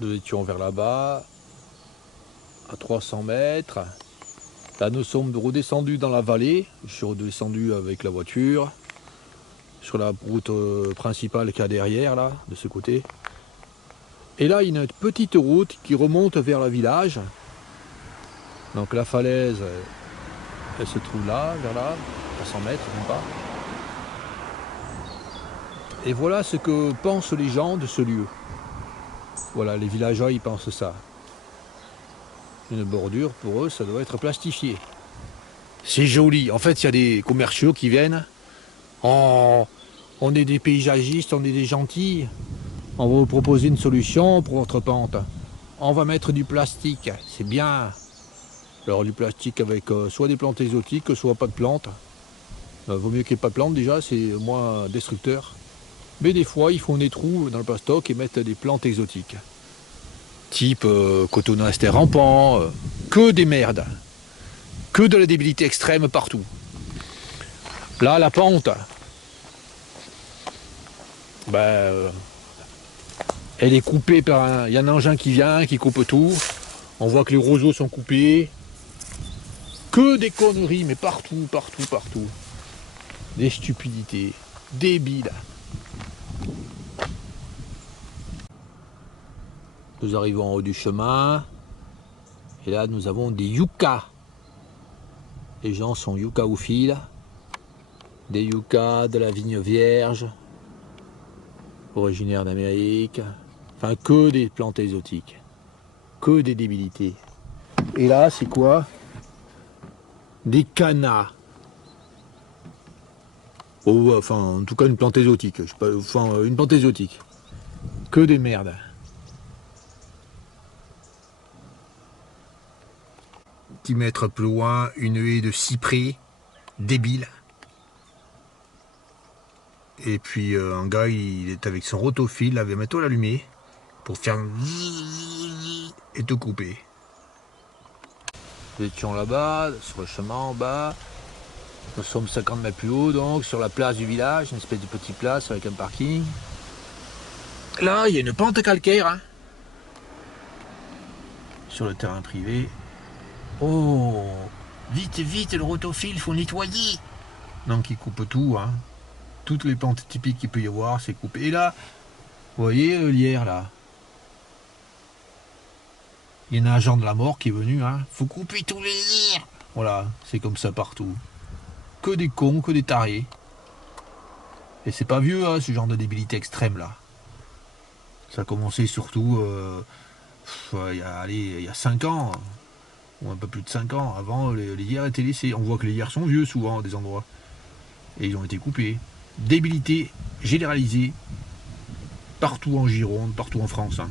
nous étions vers là-bas, à 300 mètres. Là, nous sommes redescendus dans la vallée. Je suis redescendu avec la voiture sur la route principale qu'il y a derrière, là, de ce côté. Et là, il y a une petite route qui remonte vers le village. Donc la falaise, elle se trouve là, vers là, à 100 mètres, même pas. Et voilà ce que pensent les gens de ce lieu. Voilà, les villageois, ils pensent ça. Une bordure, pour eux, ça doit être plastifié. C'est joli. En fait, il y a des commerciaux qui viennent. On est des paysagistes, on est des gentils. On va vous proposer une solution pour votre pente. On va mettre du plastique, c'est bien. Alors du plastique avec soit des plantes exotiques, soit pas de plantes. Vaut mieux qu'il n'y ait pas de plantes déjà, c'est moins destructeur. Mais des fois, ils font des trous dans le plastoc et mettent des plantes exotiques. Type cotonoaster rampant, que des merdes. Que de la débilité extrême partout. Là, la pente, elle est coupée par un... Il y a un engin qui vient, qui coupe tout. On voit que les roseaux sont coupés. Que des conneries, mais partout, partout, partout. Des stupidités. Débiles. Nous arrivons en haut du chemin. Et là, nous avons des yuccas. Les gens sont yuccaophiles. Des yuccas de la vigne vierge. Originaires d'Amérique. Enfin, que des plantes exotiques. Que des débilités. Et là, c'est quoi? Des cannas. Oh, enfin, en tout cas, une plante exotique. Je sais pas, enfin, une plante exotique. Que des merdes. 10 mètres plus loin, une haie de cyprès. Débile. Et puis, un gars, il est avec son rotophile, il avait bientôt l'allumé. Pour faire et te couper. Nous étions là-bas, sur le chemin en bas. Nous sommes 50 mètres plus haut, donc, sur la place du village, une espèce de petite place avec un parking. Là, il y a une pente calcaire. Hein, sur le terrain privé. Oh, vite, vite, le rotophile, il faut nettoyer. Donc, il coupe tout. Hein. Toutes les plantes typiques qu'il peut y avoir, c'est coupé. Et là, vous voyez l'hier, là. Il y en a un genre de la mort qui est venu, hein. Faut couper tous les lierres. Voilà, c'est comme ça partout. Que des cons, que des tarés. Et c'est pas vieux, hein, ce genre de débilité extrême là. Ça a commencé surtout il y a 5 ans, ou un peu plus de 5 ans. Avant, les lierres étaient laissés. On voit que les lierres sont vieux souvent à des endroits. Et ils ont été coupés. Débilité généralisée partout en Gironde, partout en France. Hein.